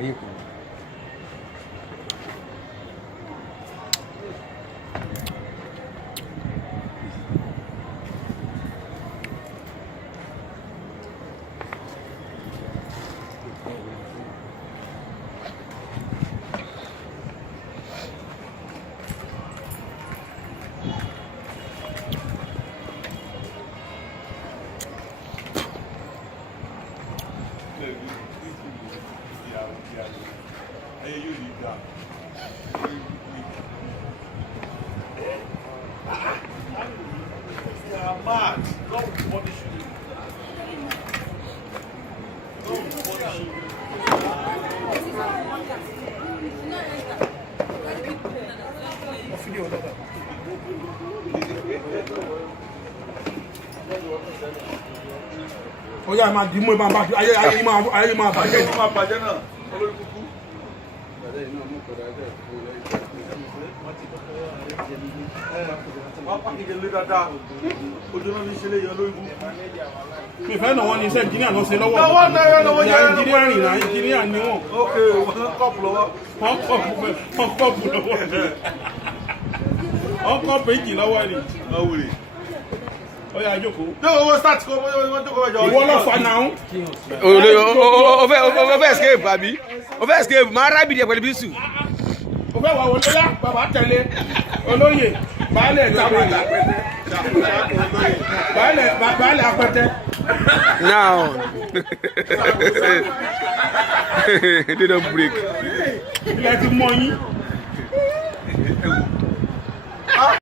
Aí, Oya máa dìímú ẹ máa bá ayé máa bàjẹ́ náà olórí kúkú. Wọ́n pàkíjẹ lé dáadáa ojú náà ní ṣẹlẹ̀ yọ lórí kúkú. Mi fẹ́ náà wọ́n ní iṣẹ́ ìjìnìyà lọ sí lọ́wọ́. Lọ́wọ́ náà lọ́wọ́ yẹn lọ́wọ́. Ìjìnìyà rìn náà ìjìnìyà ni wọ́n. Ok, wọ́n kọ́ọ̀pù lọ́wọ́. Wọ́n kọ́ọ̀pù lọ́wọ́. Wọ́n kọ́ọ̀pù èjì lọ́wọ́ ni. Oya jókòó. Jókòó start kó wọ́n jókòó ẹjọ́. Ìwọ lọ fa náà. O fẹ́ escape àbí? O fẹ́ escape máa rábì díẹ̀ pẹ̀lú bísù. O fẹ́ wà wọlé yá bàbá tẹ̀lé olóyè baálẹ̀ tábìlì baálẹ̀ apẹtẹ. Now they don't break. Ilẹ̀ ti mọ yín.